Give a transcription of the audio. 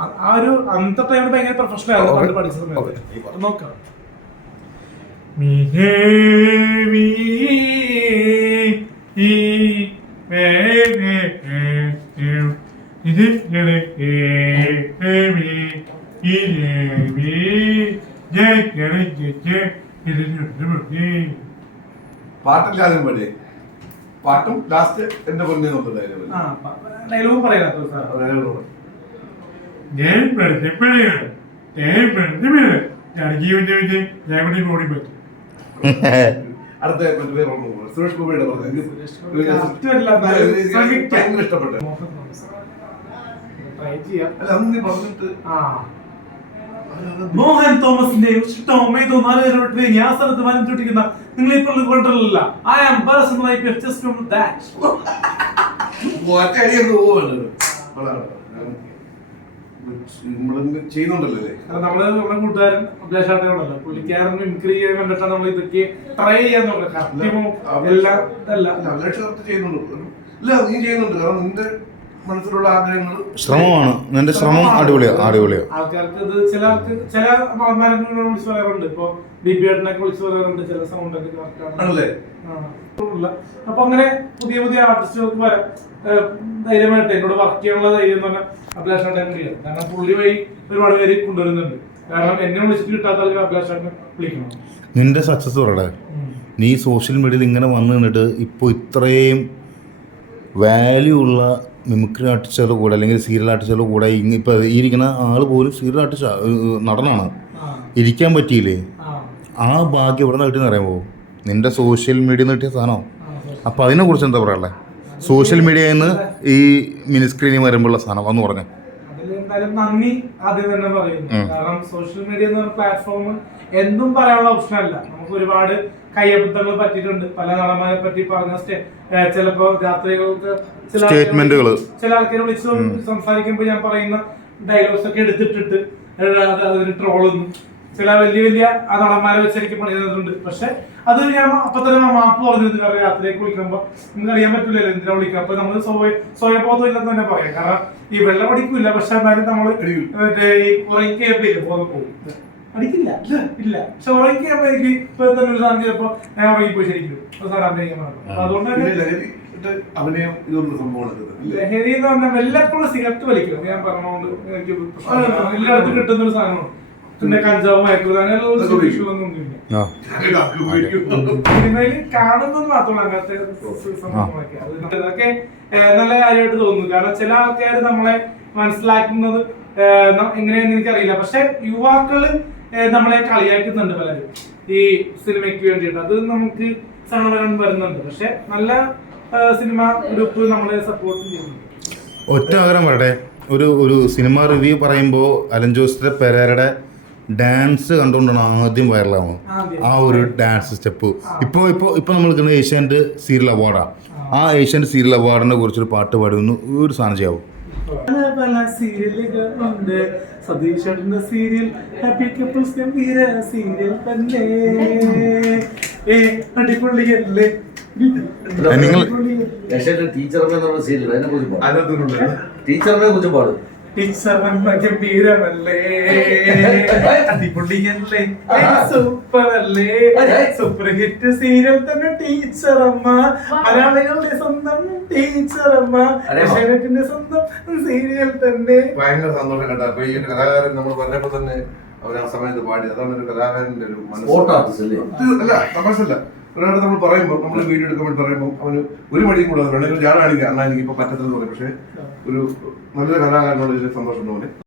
ആ ഒരു അന്നത്തെ ടൈമിൽ ഭയങ്കര പ്രൊഫഷണൽ ആയിരുന്നു പഠിച്ച സമയത്ത്. നോക്കാം. പാട്ടില്ലാതെ പാടിയേ പാട്ടും ലാസ്റ്റ് എന്റെ പൊന്നെ ഡയലോഗ് പറയാത്ത അടുത്ത സുരേഷ് ഗോപിയുടെ ഇഷ്ടപ്പെട്ടു. അല്ല അന്ന് നീ പറഞ്ഞിട്ട് മോഹൻ തോമസിന്റെ ടൊമാറ്റോ 4 രൂപ ഞാൻ സ്ഥലത്ത് വന്നിട്ടിരിക്കുന്ന നിങ്ങൾ ഇപ്പോൾ കൊണ്ടല്ല. I am personal just from that. ചെയ്യുന്നുണ്ടല്ലേ നമ്മുടെ കൂട്ടുകാരൻ അഭിലാഷാട്ടനോടല്ലോ പുള്ളിക്കാരൻ മിമിക്രി ചെയ്യാൻ കണ്ടിട്ടാണ് നമ്മൾ ഇതൊക്കെ ട്രൈ ചെയ്യാൻ നോക്കുന്നത്. എല്ലാം ചെയ്യുന്നുണ്ട്. ഇല്ല നീ ചെയ്യുന്നുണ്ട്. കാരണം നിന്റെ മനസ്സിലുള്ള ആഗ്രഹങ്ങൾ ശ്രമമാണ്. നിന്റെ ശ്രമം അടിപൊളിയാണ്. ആൾക്കാർക്ക് ഇത് ചില മാന്മാരൊക്കെ വിളിച്ചു പറയാറുണ്ട്. ഇപ്പൊ ബിബിയേട്ടനൊക്കെ വിളിച്ചു പറയാറുണ്ട്. ചില സൗണ്ട് ഒക്കെ ആണല്ലേ. അപ്പൊ അങ്ങനെ പുതിയ പുതിയ ആർട്ടിസ്റ്റുകൾക്ക് വരാം ധൈര്യമായിട്ട് എന്നോട് വർക്ക് ചെയ്യാനുള്ള ധൈര്യം എന്ന് പറഞ്ഞാൽ അഭിലാഷാട്ടനില്ല. കാരണം പുള്ളി വഴി ഒരുപാട് പേര് കൊണ്ടുവരുന്നുണ്ട്. കാരണം എന്നെ വിളിച്ചിട്ട് കിട്ടാത്ത ആൾക്കാർ അഭിലാഷാട്ടനെ വിളിക്കണം. നിന്റെ സക്സസ് പറയട്ടെ. നീ സോഷ്യൽ മീഡിയയിൽ ഇങ്ങനെ വന്നു നിന്നിട്ട് ഇപ്പോൾ ഇത്രയും വാല്യൂ ഉള്ള മിമിക്രി ആർട്ടിസ്റ്റുകളുടെ കൂടെ അല്ലെങ്കിൽ സീരിയൽ ആർട്ടിസ്റ്റുകളുടെ കൂടെ ഇപ്പോൾ ഇരിക്കുന്ന ആൾ പോലും സീരിയൽ ആർട്ടിസ്റ്റ് നടനാണ്. ഇരിക്കാൻ പറ്റിയില്ലേ? ആ ഭാഗ്യം എവിടെ നിന്ന് കിട്ടിയെന്ന് അറിയാമോ? നിന്റെ സോഷ്യൽ മീഡിയയിൽ നിന്ന് കിട്ടിയ സാധനം. അപ്പോൾ അതിനെക്കുറിച്ച് എന്താ പറയാനുള്ളത്? സോഷ്യൽ മീഡിയയിൽ നിന്ന് ഈ മിനിസ്ക്രീനിൽ വരുമ്പോഴുള്ള സാധനം എന്ന് പറഞ്ഞു. അതിലെന്തായാലും നന്ദി ആദ്യം തന്നെ പറയുന്നു. കാരണം സോഷ്യൽ മീഡിയ എന്ന് പറഞ്ഞ പ്ലാറ്റ്ഫോം എന്തും പറയാനുള്ള ഓപ്ഷൻ അല്ല. നമുക്ക് ഒരുപാട് കയ്യബദ്ധങ്ങൾ പറ്റിയിട്ടുണ്ട്. പല നടന്മാരെ പറ്റി പറഞ്ഞ ചിലപ്പോ രാത്രികൾക്ക് ചില ആൾക്കാരെ വിളിച്ച് സംസാരിക്കുമ്പോൾ ഞാൻ പറയുന്ന ഡയലോഗ്സ് ഒക്കെ എടുത്തിട്ടിട്ട് അതൊരു ട്രോളൊന്നും ചില വലിയ വലിയ ആ നടന്മാരെ വെച്ച് എനിക്ക് പണിയുന്നുണ്ട്. പക്ഷെ അത് ഞാൻ അപ്പൊ തന്നെ മാപ്പ് പറഞ്ഞത്. കാരണം രാത്രിയൊക്കെ വിളിക്കുമ്പോൾ നമുക്ക് അറിയാൻ പറ്റില്ലല്ലോ എന്തിനാ വിളിക്കുക. അപ്പൊ നമ്മള് സ്വയബോധം ഇല്ലെന്ന് തന്നെ പറയാം. കാരണം ഈ വെള്ളം അടിക്കില്ല. പക്ഷെ എന്നാലും നമ്മള് ഉറങ്ങിക്കയപ്പില്ല ബോധം പോകും. അടിക്കില്ല ഇല്ല. പക്ഷെ ഉറങ്ങിക്കയപ്പോ എനിക്ക് ഇപ്പൊ തന്നെ ഒരു സാധനം ചെയ്തപ്പോ ഞാൻ ഉറങ്ങിപ്പോയി ശരിക്കും സാധനം അഭിനയിക്കാൻ. അതുകൊണ്ട് അഭിനയം ഇതൊന്നും സംഭവമാണ്. ലഹരി എന്ന് പറഞ്ഞാൽ വല്ലപ്പോഴും സിഗരറ്റ് വലിക്കണം. ഞാൻ പറഞ്ഞോണ്ട് എനിക്ക് എല്ലായിടത്തും കിട്ടുന്ന ഒരു സാധനമാണ്. പിന്നെ കഞ്ചാവ് മയക്കുക അങ്ങനെയുള്ള ഇഷ്യൂ ഒന്നും ഇല്ല. സിനിമയിൽ കാണുന്നത് മാത്രമല്ല അങ്ങനത്തെ സംഭവങ്ങളൊക്കെ. അതൊക്കെ നല്ല കാര്യമായിട്ട് തോന്നുന്നു. കാരണം ചില ആൾക്കാർ നമ്മളെ മനസ്സിലാക്കുന്നത് എങ്ങനെയാന്ന് എനിക്കറിയില്ല. പക്ഷെ യുവാക്കള് നമ്മളെ കളിയാക്കുന്നുണ്ട് പലരും ഈ സിനിമയ്ക്ക് വേണ്ടിയിട്ട്. അത് നമുക്ക് സഹനം വരുന്നുണ്ട്. പക്ഷെ നല്ല സിനിമ ഗ്രൂപ്പ് നമ്മളെ സപ്പോർട്ട് ചെയ്യുന്നുണ്ട്. ഒറ്റ ആഗ്രഹം പറയട്ടെ. ഒരു സിനിമ റിവ്യൂ പറയുമ്പോൾ അലൻ ജോസ് പെരേരയുടെ ഡാൻസ് കണ്ടുകൊണ്ടാണ് ആദ്യം വൈറലാവുന്നത്. ആ ഒരു ഡാൻസ് സ്റ്റെപ്പ് ഇപ്പോൾ നമ്മൾ നിൽക്കുന്നത് ഏഷ്യാനെറ്റ് സീരിയൽ അവാർഡാണ്. ആ ഏഷ്യാനെറ്റ് സീരിയൽ അവാർഡിനെ കുറിച്ചൊരു പാട്ട് പാടുന്നു. ഒരു സാധനം ചെയ്യാവും. പല സീരിയലുകളുണ്ട്. സതീഷേട്ടന്റെ സീരിയൽ ഹാപ്പി കപ്പിൾസ് ഗംഭീര സീരിയൽ തന്നെ അടിപൊളിയല്ലേ. ടീച്ചറിനെ കുറിച്ച് പാടും. ടീച്ചർ ഗംഭീരമല്ലേ അടിപൊളിയല്ലേ സൂപ്പർ അല്ലേ. സൂപ്പർ ഹിറ്റ് സീരിയൽ തന്നെ ടീച്ചറമ്മ. മലയാളികളുടെ സ്വന്തം ടീച്ചറമ്മ. ഏഷ്യാനെറ്റിന്റെ സ്വന്തം സീരിയൽ തന്നെ. ഭയങ്കര സന്തോഷം കേട്ടോ. അപ്പൊ ഈ കലാകാരൻ നമ്മൾ പറഞ്ഞപ്പോ തന്നെ അവർ ആ സമയത്ത് പാടി. അതാണ് ഒരു കലാകാരന്റെ ഒരു അല്ല തമാശല്ല. ഒരാൾ നമ്മൾ പറയുമ്പോൾ നമ്മൾ വീഡിയോ എടുക്കാൻ വേണ്ടി പറയുമ്പോൾ അവന് ഒരു മടിയും കൂടാതെ വേണമെങ്കിൽ ഞാനാണെങ്കിൽ അന്നാ എനിക്ക് ഇപ്പൊ പറ്റത്തില്ലെന്ന് പറയും. പക്ഷെ ഒരു നല്ലൊരു കലാകാരനോട് സന്തോഷം പോലെ